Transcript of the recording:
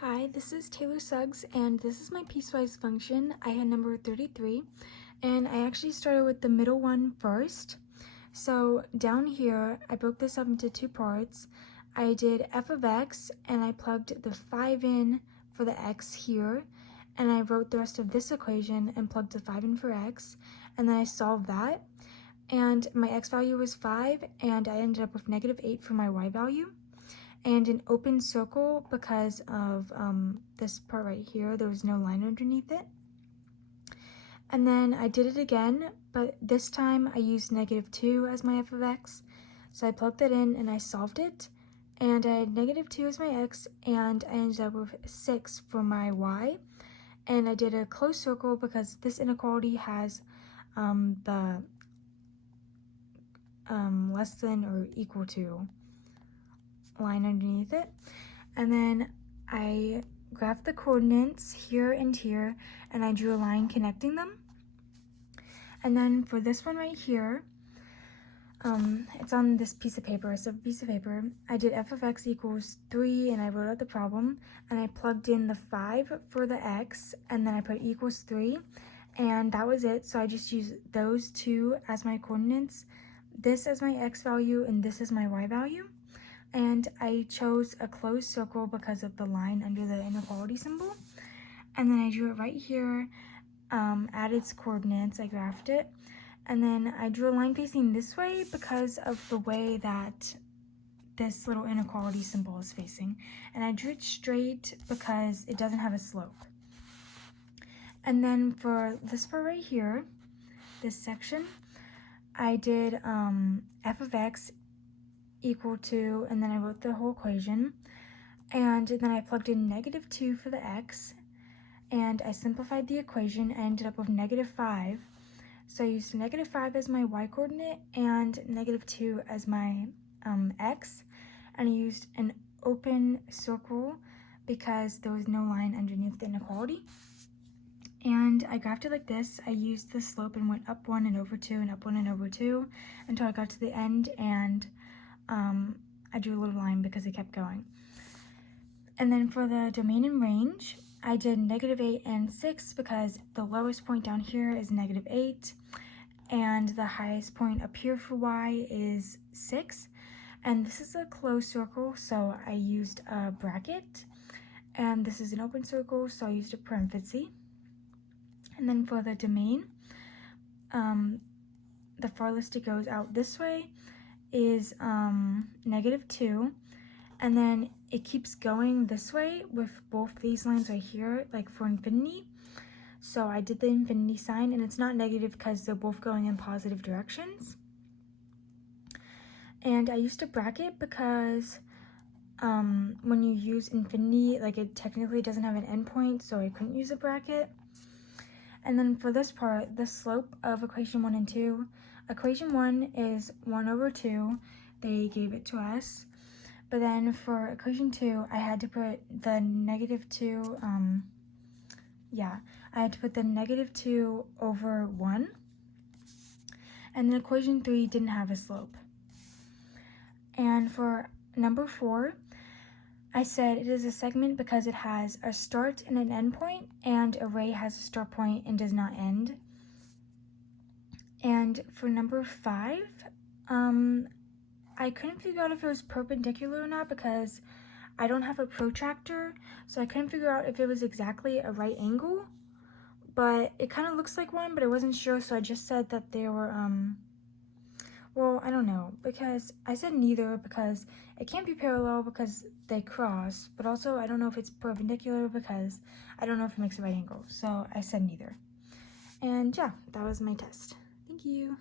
Hi, this is Taylor Suggs, and this is my piecewise function. I had number 33, and I actually started with the middle one first. So down here, I broke this up into two parts. I did f of x, and I plugged the 5 in for the x here, and I wrote the rest of this equation and plugged the 5 in for x, and then I solved that. And my x value was 5, and I ended up with -8 for my y value. And an open circle because of this part right here, there was no line underneath it. And then I did it again, but this time I used -2 as my f of x. So I plugged that in and I solved it, and I had -2 as my x, and I ended up with 6 for my y. And I did a closed circle because this inequality has the less than or equal to line underneath it. And then I graphed the coordinates here and here, and I drew a line connecting them. And then for this one right here, it's on this piece of paper, so piece of paper, I did f of x equals 3, and I wrote out the problem, and I plugged in the 5 for the x, and then I put equals 3, and that was it. So I just used those two as my coordinates, this as my x value, and this as my y value. And I chose a closed circle because of the line under the inequality symbol. And then I drew it right here, at its coordinates, I graphed it. And then I drew a line facing this way because of the way that this little inequality symbol is facing. And I drew it straight because it doesn't have a slope. And then for this part right here, this section, I did f of x equal to, and then I wrote the whole equation, and then I plugged in -2 for the x, and I simplified the equation. I ended up with -5. So I used -5 as my y coordinate and -2 as my x, and I used an open circle because there was no line underneath the inequality. And I graphed it like this. I used the slope and went up 1 and over 2 and up 1 and over 2 until I got to the end, and I drew a little line because it kept going. And then for the domain and range, I did -8 and 6 because the lowest point down here is -8, and the highest point up here for y is 6. And this is a closed circle, so I used a bracket. And this is an open circle, so I used a parenthesis. And then for the domain, the farthest it goes out this way is -2, and then it keeps going this way with both these lines right here, like for infinity. So I did the infinity sign, and it's not negative because they're both going in positive directions. And I used a bracket because when you use infinity, like, it technically doesn't have an endpoint, so I couldn't use a bracket. And then for this part, the slope of equation 1 and 2, equation 1 is 1 over 2, they gave it to us. But then for equation 2, I had to put the -2, I had to put the -2 over 1. And then equation 3 didn't have a slope. And for number 4, I said it is a segment because it has a start and an end point, and array has a start point and does not end. And for number 5, I couldn't figure out if it was perpendicular or not because I don't have a protractor, so I couldn't figure out if it was exactly a right angle, but it kind of looks like one, but I wasn't sure, so I just said that they were, well, I don't know, because I said neither because it can't be parallel because they cross, but also I don't know if it's perpendicular because I don't know if it makes a right angle, so I said neither. And yeah, that was my test. Thank you.